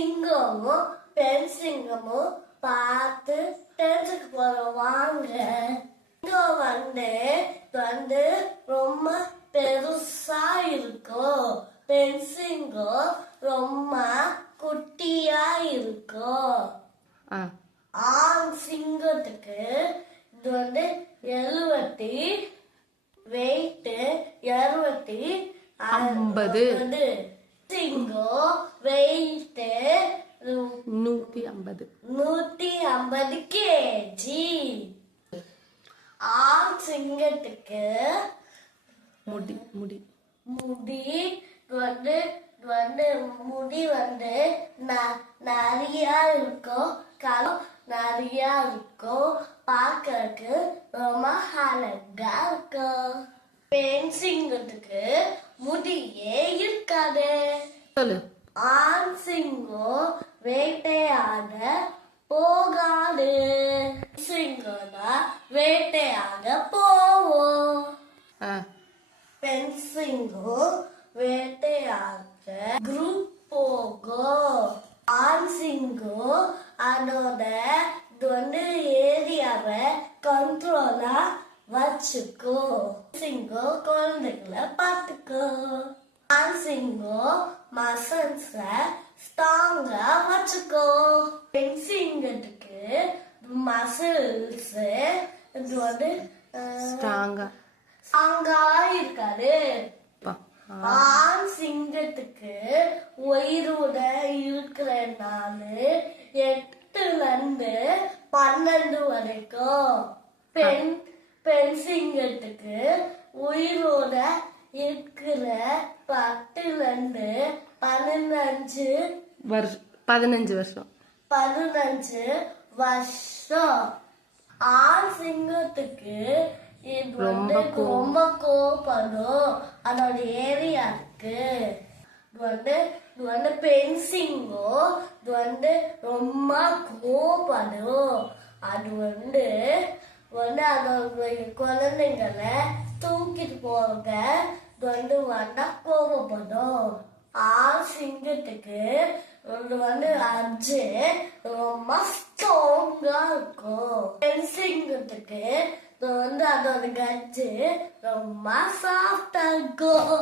சிங்கமும் பெண் சிங்கமும் பார்த்து தெரிஞ்சுக்க போறோம் வாங்க. சிங்கம் வந்து ரொம்ப பெருசா இருக்கும். பெண் சிங்கம் ரொம்ப குட்டியா இருக்கும். ஆண் சிங்கத்துக்கு இது வந்து 70 வெயிட் 250. சிங்கம் வெயிட் 150 கேஜி. ஆண் சிங்கத்துக்கு முடி வந்து நிறைய இருக்கும். களம் நிறைய இருக்கும். பார்க்கறதுக்கு ரொம்ப அழகா இருக்கும். பெண் சிங்கத்துக்கு முடியே இருக்காது. ஆண் சிங்கம் வேட்டையாட போகாது. சிங்கம் தான் வேட்டையாட போவோம். பெண் சிங்கம் வேட்டையாட குரூப் போகும். ஆண் சிங்கம் அதோட ஏரியாவை கண்ட்ரோலா வச்சுக்கோ. சிங்கம் குழந்தைகளை பார்த்துக்கோ. ஆண் சிங்கம் மசன்ஸ ஸ்ட்ராங்கா வச்சுக்கோ. பெண் சிங்கத்துக்கு மசில்ஸ் இது வந்து ஸ்ட்ராங்கா இருக்காது. ஆண் சிங்கத்துக்கு உயிரோட இருக்கிற நாள் 8ல இருந்து 12 வரைக்கும். பெண் சிங்கத்துக்கு உயிரோட இருக்கிற 10ல இருந்து 15 வருஷம். ஆண் சிங்கத்துக்கு ரொம்ப கோபப்படும். அதோட ஏரியாவுக்கு இது வந்து பெண் சிங்கம் இது வந்து ரொம்ப கோபப்படும். அது அதோட குழந்தைங்களை தூக்கிட்டு போக வந்தா கோபப்படும். ஆண் சிங்கத்துக்கு அஞ்சு ரொம்ப ஸ்ட்ராங்கா இருக்கும். பெண் சிங்கத்துக்கு அதோட கட்சி ரொம்ப சாஃப்டா இருக்கும்.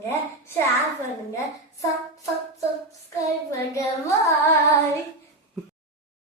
பண்ணுங்க, ஷேர் பண்ணுங்க, சப்ஸ்கிரைப் பண்ணுங்க. பாய்.